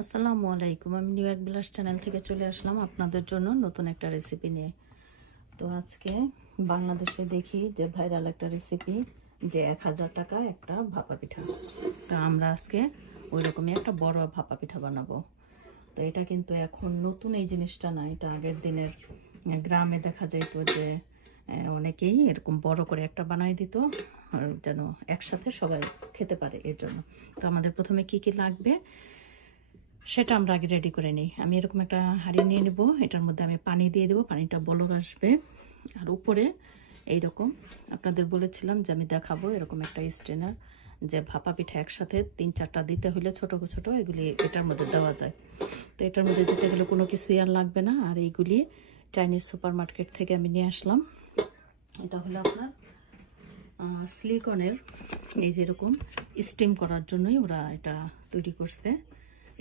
আসসালামু আলাইকুম। আমি নিউ ইয়ার বিলাস চ্যানেল থেকে চলে আসলাম আপনাদের জন্য নতুন একটা রেসিপি নিয়ে। তো আজকে বাংলাদেশে দেখি যে ভাইরাল একটা রেসিপি, যে 1000 টাকা একটা ভাপা পিঠা। তো আমরা আজকে ওই রকমই একটা বড় ভাপা পিঠা বানাবো। তো এটা কিন্তু এখন নতুন এই জিনিসটা না, এটা আগের দিনের গ্রামে দেখা যেত যে অনেকেই এরকম বড় করে একটা বানাই দিত আর যেন একসাথে সবাই খেতে পারে। এর জন্য তো আমাদের প্রথমে কি কি লাগবে সেটা আমরা আগে রেডি করে নিই। আমি এরকম একটা হাঁড়ি নিয়ে নেব, এটার মধ্যে আমি পানি দিয়ে দেবো, পানিটা বলক আসবে। আর উপরে এইরকম আপনাদের বলেছিলাম যে আমি দেখাবো এরকম একটা স্ট্রেনার, যে ভাপা পিঠা একসাথে 3-4টা দিতে হলে ছোটো ছোটো এগুলি এটার মধ্যে দেওয়া যায়। তো এটার মধ্যে দিতে গেলে কোনো কিছুই আর লাগবে না। আর এইগুলি চাইনিজ সুপার মার্কেট থেকে আমি নিয়ে আসলাম। এটা হলো আপনার সিলিকনের, এই যেরকম স্টিম করার জন্যই ওরা এটা তৈরি করছে।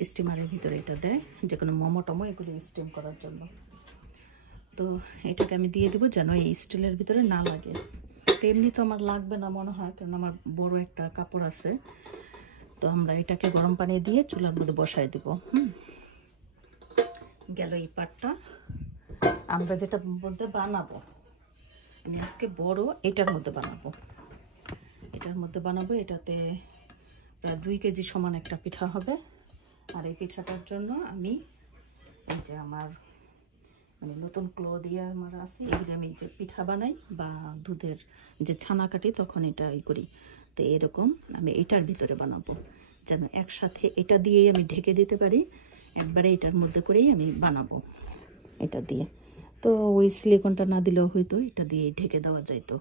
স্টিমারের ভিতরে এটা দেয়, যে কোনো মোমো টমো এগুলি স্টিম করার জন্য। তো এটাকে আমি দিয়ে দেবো যেন এই স্টিলের ভিতরে না লাগে। তো এমনি তো আমার লাগবে না মনে হয়, কারণ আমার বড় একটা কাপড় আছে। তো আমরা এটাকে গরম পানি দিয়ে চুলার মধ্যে বসাই দেবো। গেল এই পাটটা। আমরা যেটা মধ্যে বানাবো, আমি আজকে বড় এটার মধ্যে বানাবো। এটাতে প্রায় 2 কেজি সমান একটা পিঠা হবে। আর এই পিঠাটার জন্য আমি এই যে আমার নতুন ক্লো দিয়ে আমার আছে, এগুলি আমি যে পিঠা বানাই বা দুধের যে ছানা কাটি তখন এটা করি। তো এরকম আমি এটার ভিতরে বানাবো, যেন একসাথে এটা দিয়েই আমি ঢেকে দিতে পারি, একবারে এটার মধ্যে করেই আমি বানাবো এটা দিয়ে। তো ওই সিলিকনটা না দিলেও হয়তো এটা দিয়ে ঢেকে দেওয়া যাইতো।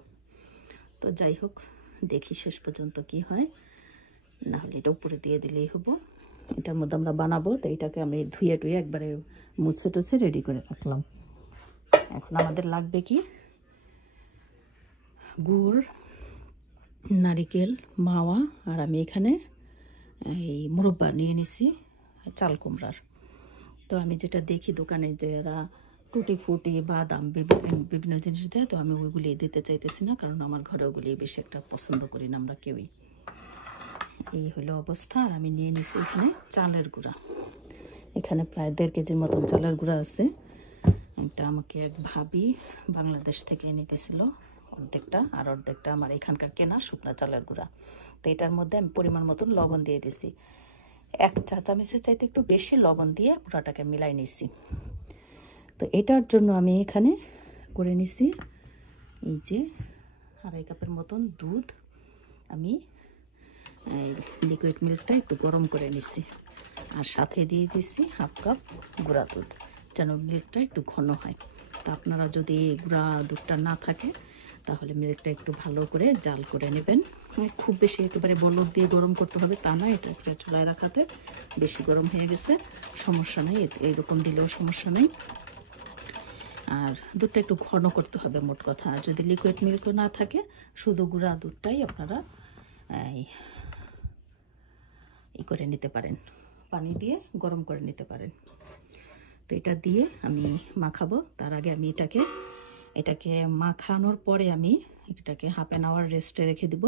তো যাই হোক, দেখি শেষ পর্যন্ত কি হয়, না হলে এটা উপরে দিয়ে দিলেই হবো। এটার মধ্যে আমরা বানাবো। তো এটাকে আমি ধুয়ে টুয়ে একবারে মুছে টুছে রেডি করে রাখলাম। এখন আমাদের লাগবে কি, গুড়, নারিকেল, মাওয়া, আর আমি এখানে এই মুরব্বা নিয়ে নিছি চাল কুমড়ার। তো আমি যেটা দেখি দোকানে যে এরা টুটি ফুটি বাদাম বিভিন্ন জিনিস দেয়, তো আমি ওইগুলি দিতে চাইতেছি না, কারণ আমার ঘরে ওগুলি বেশি একটা পছন্দ করি না আমরা কেউই। এই হলো অবস্থা। আর আমি নিয়ে নিছি এখানে চালের গুঁড়া, এখানে প্রায় 1.5 কেজির মতন চালের গুঁড়া আছে। এটা আমাকে এক ভাবি বাংলাদেশ থেকে নিতেছিল অর্ধেকটা, আর অর্ধেকটা আমার এখানকার কেনা শুকনা চালের গুঁড়া। তো এটার মধ্যে আমি পরিমাণ মতন লবণ দিয়ে দিছি, 1 চা চামচের চাইতে একটু বেশি লবণ দিয়ে পুরাটাকে মিলাই নিছি। তো এটার জন্য আমি এখানে করে নিছি এই যে 2.5 কাপের মতন দুধ। আমি এই লিকুইড মিল্কটা একটু গরম করে নিছি, আর সাথে দিয়ে দিছি 1/2 কাপ গুঁড়া দুধ, যেন মিল্কটা একটু ঘন হয়। তো আপনারা যদি গুঁড়া দুধটা না থাকে তাহলে মিল্কটা একটু ভালো করে জাল করে নেবেন। খুব বেশি একেবারে বলক দিয়ে গরম করতে হবে তা না, এটা একটা চুলায় রাখাতে বেশি গরম হয়ে গেছে, সমস্যা নেই, এইরকম দিলেও সমস্যা নেই। আর দুধটা একটু ঘন করতে হবে মোট কথা। আর যদি লিকুইড মিল্কও না থাকে, শুধু গুঁড়া দুধটাই আপনারা করে নিতে পারেন, পানি দিয়ে গরম করে নিতে পারেন। তো এটা দিয়ে আমি মাখাবো। তার আগে আমি এটাকে মাখানোর পরে আমি এটাকে 1/2 আওয়ার রেস্টে রেখে দিব।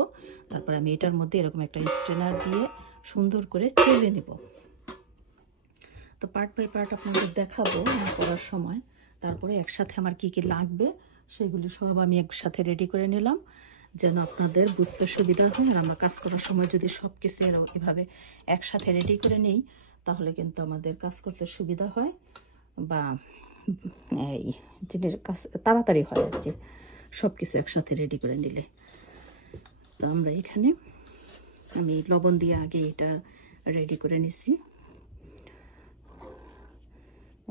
তারপর আমি এটার মধ্যে এরকম একটা স্ট্রেনার দিয়ে সুন্দর করে চেলে নেব। তো পার্ট বাই পার্ট আপনাদের দেখাবো করার সময়। তারপরে একসাথে আমার কি কি লাগবে সেগুলি সব আমি একসাথে রেডি করে নিলাম, যেন আপনাদের বুঝতে সুবিধা হয়। আর আমরা কাজ করার সময় যদি সব কিছু এভাবে একসাথে রেডি করে নিই, তাহলে কিন্তু আমাদের কাজ করতে সুবিধা হয়, বা এই জিনিস কাজ তাড়াতাড়ি হয় আর কি, সব কিছু একসাথে রেডি করে নিলে। তো আমরা এখানে আমি লবণ দিয়ে আগে এটা রেডি করে নিছি।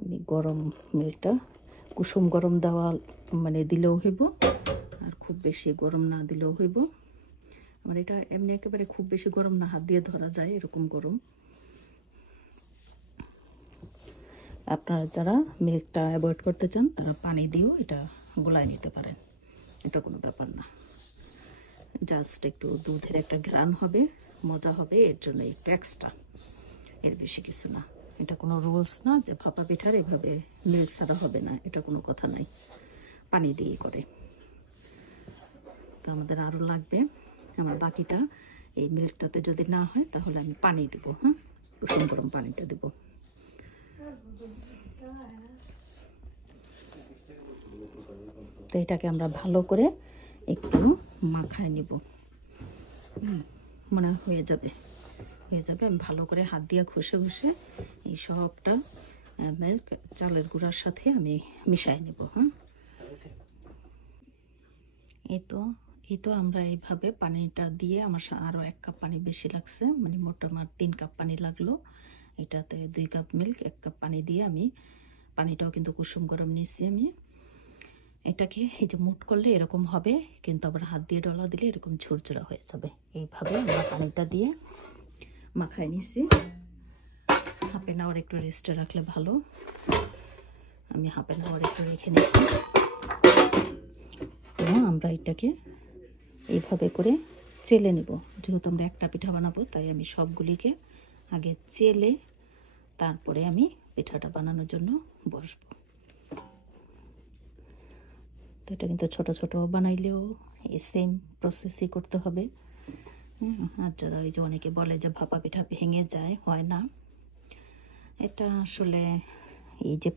আমি গরম মিল্কটা কুসুম গরম দেওয়া দিলেও হইব, আর খুব বেশি গরম না দিলেও হইব। আমার এটা এমনি একেবারে খুব বেশি গরম না, হাত দিয়ে ধরা যায় এরকম গরম। আপনারা যারা মিল্কটা অ্যাভয়েড করতে চান তারা পানি দিয়েও এটা গোলায় নিতে পারেন, এটা কোনো ব্যাপার না। জাস্ট একটু দুধের একটা ঘ্রাণ হবে, মজা হবে, এর জন্য একটু এক্সট্রা, এর বেশি কিছু না। এটা কোনো রুলস না যে ভাপা পিঠার এভাবে মিল্ক ছাড়া হবে না, এটা কোনো কথা নাই, পানি দিয়েই করে। তো আমাদের আরও লাগবে, আমার বাকিটা এই মিল্কটাতে যদি না হয় তাহলে আমি পানি দেবো। কুসুম গরম পানিটা দেবো। তো এটাকে আমরা ভালো করে একটু মাখায় নিব। মনে হয়ে যাবে আমি ভালো করে হাত দিয়ে ঘষে ঘষে এই সবটা মিল্ক চালের গুঁড়ার সাথে আমি মিশাই নেব। এই তো আমরা এইভাবে পানিটা দিয়ে, আমার আরও 1 কাপ পানি বেশি লাগছে, মানে মোট আমার 3 কাপ পানি লাগলো। এটাতে 2 কাপ মিল্ক 1 কাপ পানি দিয়ে আমি পানিটাও কিন্তু কুসুম গরম নিয়েছি আমি। এটাকে এই যে মুট করলে এরকম হবে, কিন্তু আবার হাত দিয়ে ডলা দিলে এরকম ঝুরঝুরা হয়ে যাবে। এইভাবে আমরা পানিটা দিয়ে মাখায় নিছি। হাফ অ্যান আওয়ার একটু রেস্টে রাখলে ভালো। আমি হাফ অ্যান আওয়ার একটু রেখে নিচ্ছি। আমরা এটাকে এইভাবে করে চেলে নেব। যেহেতু আমরা একটা পিঠা বানাবো, তাই আমি সবগুলিকে আগে চেলে তারপরে আমি পিঠাটা বানানোর জন্য বসবো। তো এটা কিন্তু ছোট ছোট বানাইলেও এই সেম প্রসেসই করতে হবে। আর যারা ওই যে অনেকে বলে যে ভাপা পিঠা ভেঙে যায়, হয় না। এটা আসলে এই যে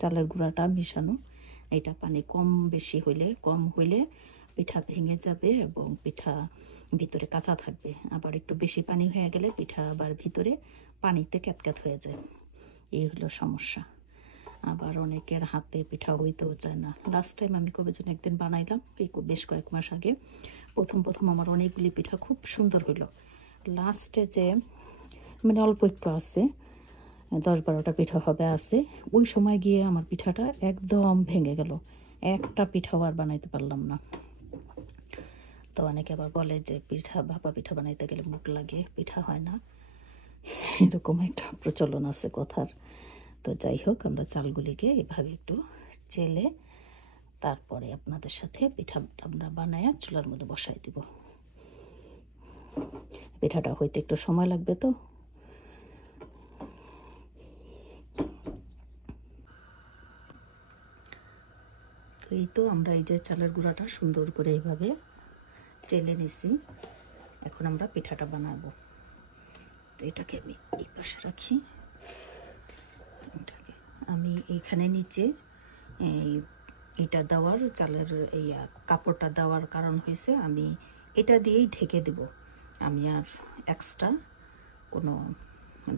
চালের গুঁড়াটা মিশানো, এটা পানি কম হইলে পিঠা ভেঙে যাবে এবং পিঠা ভিতরে কাঁচা থাকবে। আবার একটু বেশি পানি হয়ে গেলে পিঠা আবার ভিতরে পানিতে ক্যাতক্যাত হয়ে যায়। এই হলো সমস্যা। আবার অনেকের হাতে পিঠা হইতেও চায় না। লাস্ট টাইম আমি কবে যেন একদিন বানাইলাম, এই বেশ কয়েক মাস আগে। প্রথম আমার অনেকগুলি পিঠা খুব সুন্দর হইল। লাস্টে যে মানে অল্প একটু আছে, 10-12টা পিঠা হবে আছে, ওই সময় গিয়ে আমার পিঠাটা একদম ভেঙে গেল। একটা পিঠাও আর বানাইতে পারলাম না। তো অনেকে আবার বলে যে ভাপা পিঠা বানাইতে গেলে মুখ লাগে, পিঠা হয় না, এরকম একটা প্রচলন আছে কথার। তো যাই হোক, আমরা চালগুলিকে এভাবে একটু চেলে তারপরে আপনাদের সাথে পিঠা আমরা বানায়া চুলার মধ্যে বসাই দিব। পিঠাটা হইতে একটু সময় লাগবে। তো এই তো আমরা এই যে চালের গুঁড়াটা সুন্দর করে এইভাবে চেলে নিছি। এখন আমরা পিঠাটা বানাবো। তো এটাকে আমি এই পাশে রাখি। আমি এইখানে নিচে এটা দেওয়ার, চালের এই কাপড়টা দেওয়ার কারণ হয়েছে আমি এটা দিয়েই ঢেকে দেব। আমি আর এক্সট্রা কোনো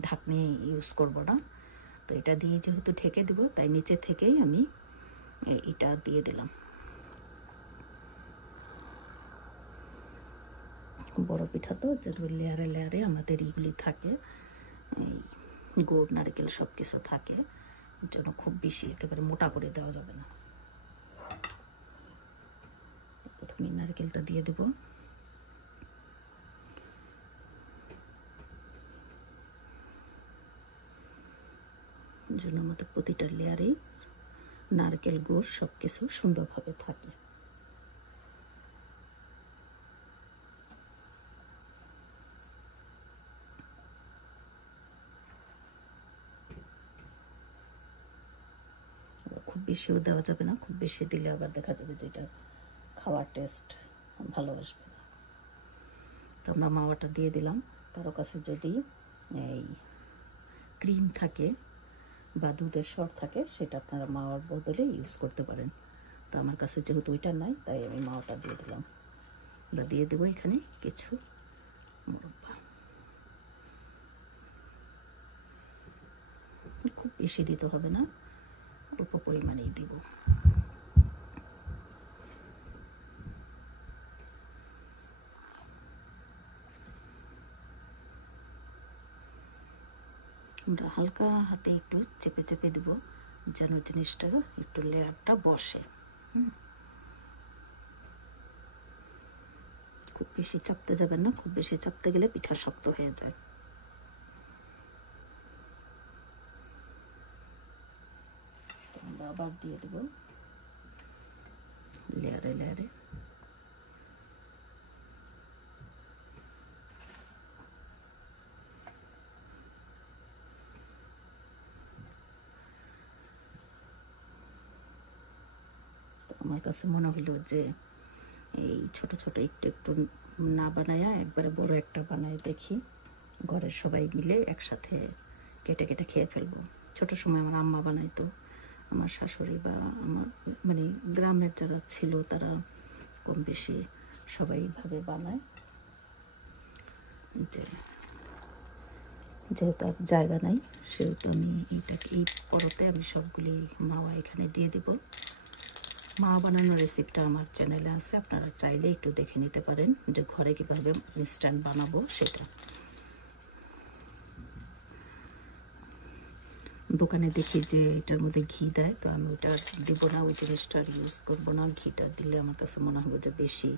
ঢাকনি ইউজ করব না। তো এটা দিয়ে যেহেতু ঢেকে দেব, তাই নিচে থেকেই আমি এটা দিয়ে দিলাম। বড় পিঠা তো লেয়ারে লেয়ারে আমাদের এইগুলি থাকে, গুড় নারকেল সব কিছু থাকে, যেন খুব বেশি একেবারে মোটা করে দেওয়া যাবে না। প্রথমে নারকেলটা দিয়ে দেব। যেন আমাদের প্রতিটা লেয়ারে নারকেল গুড় সব কিছু সুন্দরভাবে থাকে। খুব বেশিও দেওয়া যাবে না, খুব বেশি দিলে আবার দেখা যাবে যে এটা খাওয়ার টেস্ট ভালো আসবে না। তো আমরা মাওয়াটা দিয়ে দিলাম। কারো কাছে যদি এই ক্রিম থাকে বা দুধের সর থাকে, সেটা আপনারা মাওয়ার বদলে ইউজ করতে পারেন। তো আমার কাছে যেহেতু ওইটা নাই, তাই আমি মাওয়াটা দিয়ে দিলাম। আমরা দিয়ে দেবো এখানে কিছু মুরব্বা। খুব বেশি দিতে হবে না, অল্প পরিমাণেই দিব। আমরা হালকা হাতে একটু চেপে চেপে দেব, যেন জিনিসটা একটু লেয়ারটা বসে। খুব বেশি চাপতে যাবেন না, খুব বেশি চাপতে গেলে পিঠা শক্ত হয়ে যায়। আমরা আবার দিয়ে দেব লেয়ারে লেয়ারে। আমার কাছে মনে হলো যে এই ছোট ছোট একটু একটু না বানায়া একবারে বড় একটা বানায় দেখি, ঘরের সবাই মিলে একসাথে কেটে কেটে খেয়ে ফেলবো। ছোটো সময় আমার আম্মা বানাইতো, আমার শাশুড়ি বা আমার মানে গ্রামের যারা ছিল তারা কম বেশি সবাই এইভাবে বানায়। যেহেতু আর জায়গা নাই সেহেতু আমি এইটাকে এই পরতে আমি সবগুলি মাওয়া এখানে দিয়ে দিব। মাওয়া বানানোর রেসিপিটা আমার চ্যানেলে আছে, আপনারা চাইলে একটু দেখে নিতে পারেন যে ঘরে কীভাবে ইনস্ট্যান্ট বানাবো সেটা। দোকানে দেখি যে এটার মধ্যে ঘি দেয়, তো আমি ওটা দিব না, ওই জিনিসটা আর ইউজ করবো না। ঘিটা দিলে আমার কাছে মনে হবে যে বেশি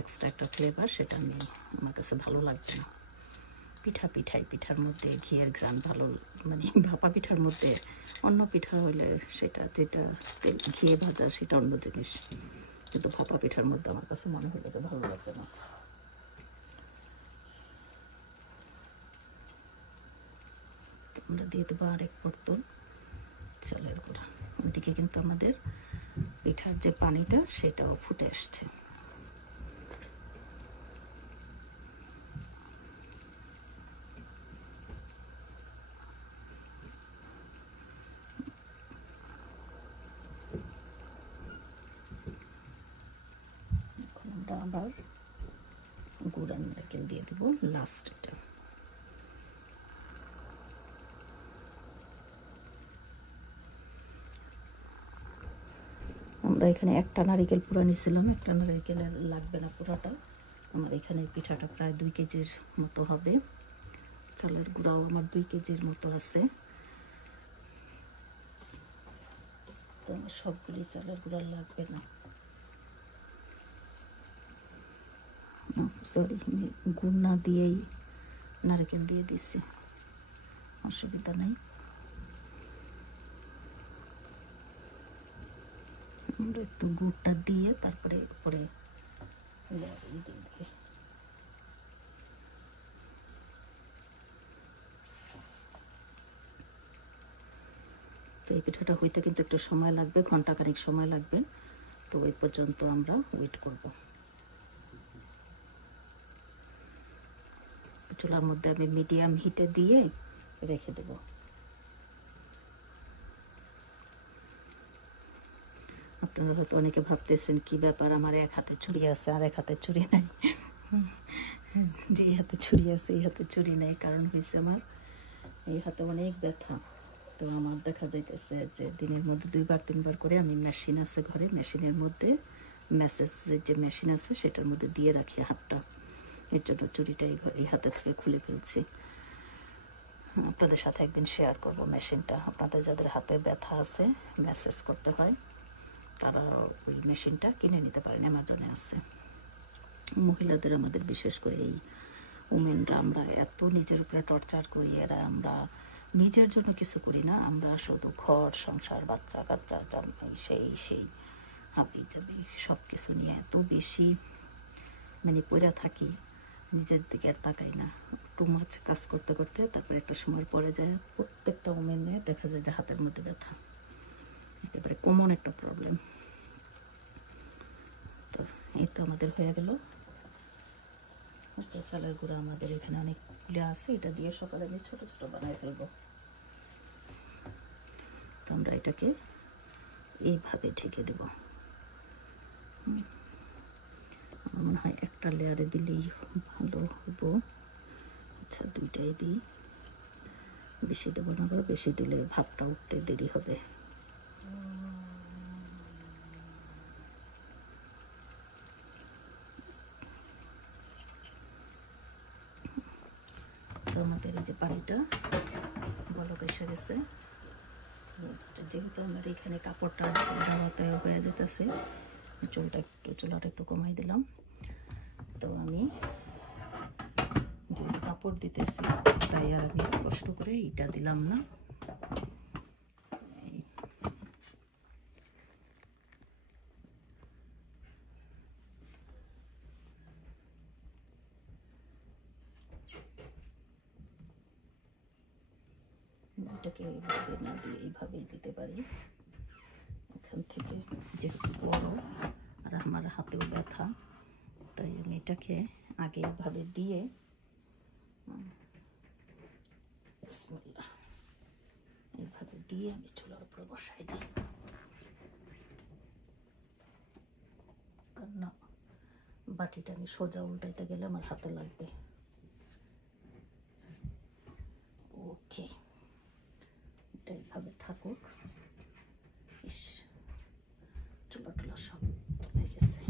এক্সট্রা একটা ফ্লেভার, সেটা আমার কাছে ভালো লাগবে না। পিঠার মধ্যে ঘিয়ের ঘ্রাণ ভালো, মানে ভাপা পিঠার মধ্যে, অন্য পিঠা হইলে সেটা যেটা ঘিয়ে ভাজা সেটা অন্য জিনিস, কিন্তু ভাপা পিঠার মধ্যে আমার কাছে মনে হলো যে ভালো লাগবে না। আমরা দিয়ে দেবো আরেক পর্তন চালের গুঁড়া। ওদিকে কিন্তু আমাদের পিঠার যে পানিটা সেটাও ফুটে আসছে। এখন আমরা আবার গুঁড়া নারকেল দিয়ে দেবো লাস্ট। এটা আমরা এখানে একটা নারিকেল পুরা নিয়েছিলাম, একটা নারিকেলের লাগবে না পুরাটা। আমার এখানে পিঠাটা প্রায় 2 কেজির মতো হবে। চালের গুঁড়াও আমার 2 কেজির মতো আছে, তো আমার সবগুলি চালের গুঁড়া লাগবে না। সরি, গুড় না দিয়েই নারকেল দিয়ে দিছি, অসুবিধা নাই। আমরা একটু গুড়টা দিয়ে তারপরে পরে তো এই পিঠাটা হইতে কিন্তু একটু সময় লাগবে, ঘন্টাখানেক সময় লাগবে। তো ওই পর্যন্ত আমরা ওয়েট করব। চুলার মধ্যে আমি মিডিয়াম হিটে দিয়ে রেখে দেব। আপনারা হয়তো অনেকে ভাবতেছেন কি ব্যাপার, আমার এক হাতে ছুরি আছে আর এক হাতে ছুরি নাই। যে হাতে ছুরি আছে এই হাতে ছুরি নেই, কারণ হয়েছে আমার এই হাতে অনেক ব্যথা। তো আমার দেখা যাইতেছে যে দিনের মধ্যে 2-3 বার করে আমি মেশিন আছে ঘরে, মেশিনের মধ্যে ম্যাসেজের যে মেশিন আছে সেটার মধ্যে দিয়ে রাখি হাতটা। এর জন্য চুরিটা এই হাতে থেকে খুলে ফেলছি। আপনাদের সাথে একদিন শেয়ার করব মেশিনটা। আপনাদের যাদের হাতে ব্যথা আছে, ম্যাসেজ করতে হয়, তারা ওই মেশিনটা কিনে নিতে পারেন, অ্যামাজনে আছে। মহিলাদের আমাদের বিশেষ করে এই উমেনরা আমরা এত নিজের উপরে টর্চার করি, এরা আমরা নিজের জন্য কিছু করি না, আমরা শুধু ঘর সংসার বাচ্চা কাচ্চা জামাই সেই হাবি যাবি সব কিছু নিয়ে এত বেশি মানে পড়ে থাকি, নিজের দিকে আর তাকাই না। টু মাছ কাজ করতে করতে তারপরে একটা সময় পরে যায় প্রত্যেকটা উমেনে দেখা যায় যে হাতের মধ্যে ব্যথা, একেবারে কমন একটা প্রবলেম। তো এই তো আমাদের হয়ে গেল। চালের গুঁড়া আমাদের এখানে অনেকগুলো আছে, এটা দিয়ে সকালে আমি ছোট ছোট বানাই ফেলবো। তো আমরা এটাকে এইভাবে ঢেকে দেব। আমার মনে হয় একটা লেয়ারে দিলেই ভালো হবো। আচ্ছা, 2টাই দিই, বেশি দেবো না, আবার বেশি দিলে ভাপটা উঠতে দেরি হবে। তো আমাদের এই যে পানিটা বলক এসে গেছে, যেহেতু আমার এখানে কাপড়টা দেওয়াতে হয়ে যেতেছে, চুলাটা একটু কমাই দিলাম। তো আমি যেহেতু কাপড় দিতেছি তাই আর আমি কষ্ট করে এটা দিলাম না। এটাকে এইভাবে না দিয়ে এইভাবেই দিতে পারি। এখান থেকে যেহেতু বড় আর আমার হাতেও ব্যথা, তাই আমি এটাকে আগে এইভাবে দিয়ে বিসমিল্লাহ দিয়ে আমি চুলার উপরে বসাই দিই, কারণ বাটিটা আমি সোজা উল্টাইতে গেলে আমার হাতে লাগবে। ওকে, এটা এইভাবে থাকুক। ইস, চুলা টুলা সব তুলে গেছে।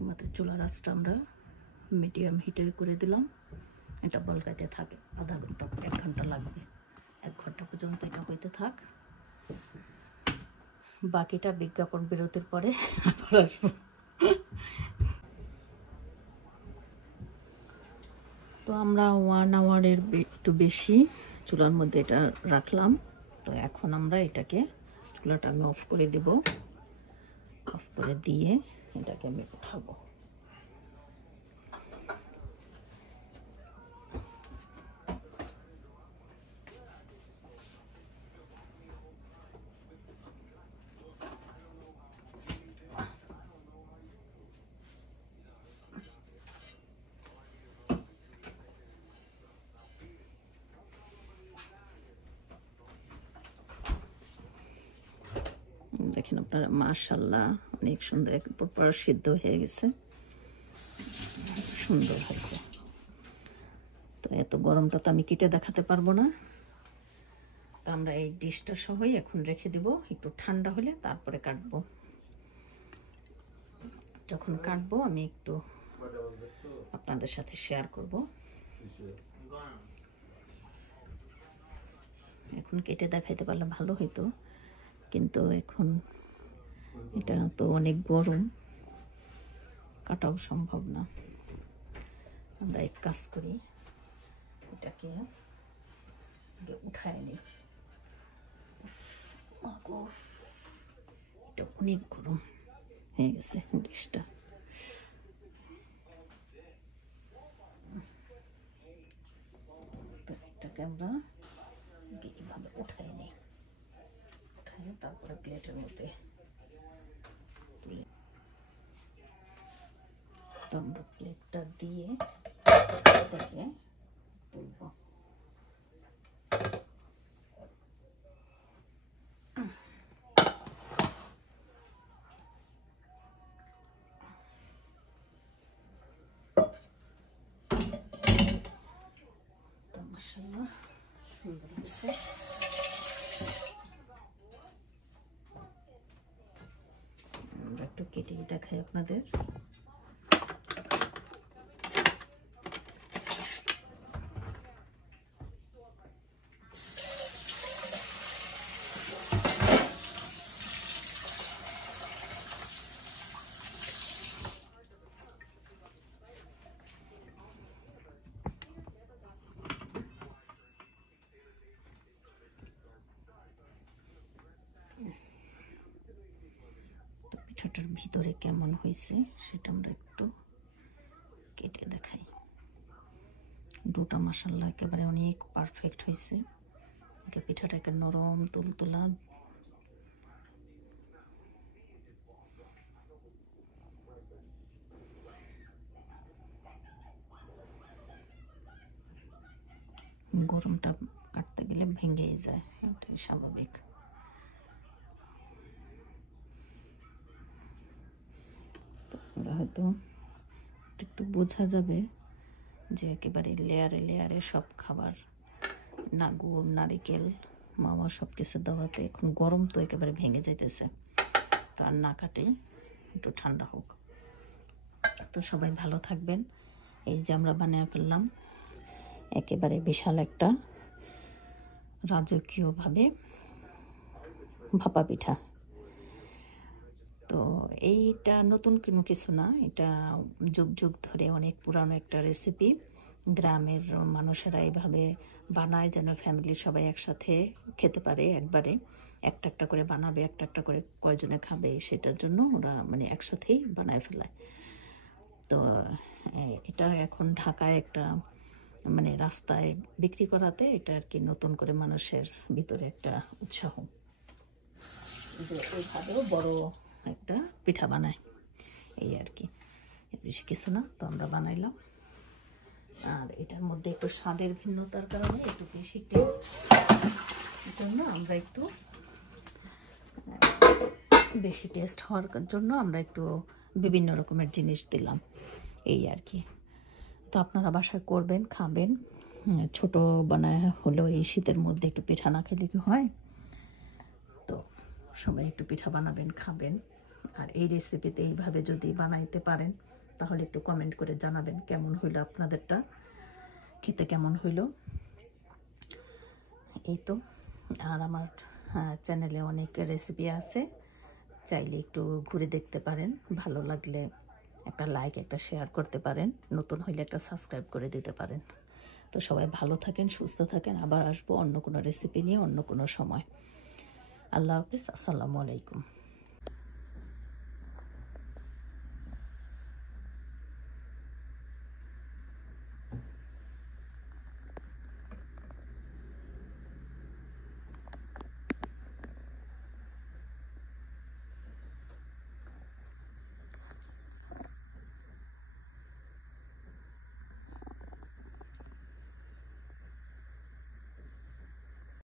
আমাদের চুলার আঁচটা আমরা মিডিয়াম হিটে করে দিলাম। এটা বলকাইতে থাকে আধা ঘন্টা, 1 ঘন্টা লাগবে। 1 ঘন্টা পর্যন্ত এটা হইতে থাক। বাকিটা বিজ্ঞাপন বিরতির পরে আবার আসবো। তো আমরা 1 আওয়ারের একটু বেশি চুলার মধ্যে এটা রাখলাম। তো এখন আমরা এটাকে, চুলাটা আমি অফ করে দেব। অফ করে দিয়ে এটাকে আমি উঠাবো। দেখেন আপনারা, মাশাআল্লাহ অনেক সুন্দর, পুরো সিদ্ধ হয়ে গেছে, সুন্দর হয়েছে। তো এত গরমটা তো আমি কেটে দেখাতে পারবো না, তো আমরা এই ডিশটা সহই এখন রেখে দিব। একটু ঠান্ডা হলে তারপরে কাটবো। যখন কাটবো আমি একটু আপনাদের সাথে শেয়ার করব। এখন কেটে দেখাইতে পারলে ভালো হইতো, কিন্তু এখন এটা তো অনেক গরম, কাটাও সম্ভব না। আমরা এক কাজ করি, এটাকে উঠায় নিই। এটা অনেক গরম হয়ে গেছে ডিশটা। তো এটাকে আমরা এইভাবে উঠাই নিই, উঠাই তারপরে প্লেটের মধ্যে তুলে, তো আমরা প্লেটটা দিয়ে এটাকে তুলব। মাশাআল্লাহ সুন্দর হয়েছে। আমরা একটু কেটে দেখাই আপনাদের। পিঠাটার ভিতরে কেমন হয়েছে সেটা আমরা একটু কেটে দেখাই। ডোটা মাশাআল্লাহ একেবারে অনেক পারফেক্ট হয়েছে। পিঠাটা একটা নরম তুলতুলা, গরমটা কাটতে গেলে ভেঙে যায়, এটাই স্বাভাবিক। হয়তো একটু বোঝা যাবে যে একেবারে লেয়ারে লেয়ারে সব খাবার, না গুড়, নারিকেল, মাওয়া সব কিছু দেওয়াতে এখন গরম তো একেবারে ভেঙে যাইতেছে। তো আর না কাটে, একটু ঠান্ডা হোক। তো সবাই ভালো থাকবেন। এই যে আমরা বানিয়ে ফেললাম একেবারে বিশাল একটা রাজকীয়ভাবে ভাপা পিঠা। তো এইটা নতুন কোনো কিছু না, এটা যুগ যুগ ধরে অনেক পুরানো একটা রেসিপি। গ্রামের মানুষেরা এইভাবে বানায় যেন ফ্যামিলির সবাই একসাথে খেতে পারে। একবারে একটা একটা করে বানাবে, একটা একটা করে কয়জনে খাবে সেটার জন্য ওরা মানে একসাথেই বানায় ফেলায়। তো এটা এখন ঢাকায় একটা মানে রাস্তায় বিক্রি করাতে এটা আর কি নতুন করে মানুষের ভিতরে একটা উৎসাহ। যে এইভাবেও বড় একটা পিঠা বানায়, এই আর কি, বেশি কিছু না। তো আমরা বানাইলাম। আর এটার মধ্যে একটু স্বাদের ভিন্নতার কারণে একটু বেশি টেস্ট জন্য আমরা একটু বেশি টেস্ট হওয়ার জন্য আমরা একটু বিভিন্ন রকমের জিনিস দিলাম, এই আর কি। তো আপনারা বাসায় করবেন, খাবেন। ছোট বানায় হলো এই শীতের মধ্যে একটু পিঠা না খেলে কি হয়? তো সবাই একটু পিঠা বানাবেন, খাবেন। আর এই রেসিপিতে এইভাবে যদি বানাইতে পারেন তাহলে একটু কমেন্ট করে জানাবেন কেমন হইলো, আপনাদেরটা খেতে কেমন হইলো। এই তো। আর আমার চ্যানেলে অনেক রেসিপি আছে, চাইলে একটু ঘুরে দেখতে পারেন। ভালো লাগলে একটা লাইক, একটা শেয়ার করতে পারেন। নতুন হইলে একটা সাবস্ক্রাইব করে দিতে পারেন। তো সবাই ভালো থাকেন, সুস্থ থাকেন। আবার আসবো অন্য কোনো রেসিপি নিয়ে অন্য কোনো সময়। আল্লাহ হাফিজ, আসসালামু আলাইকুম।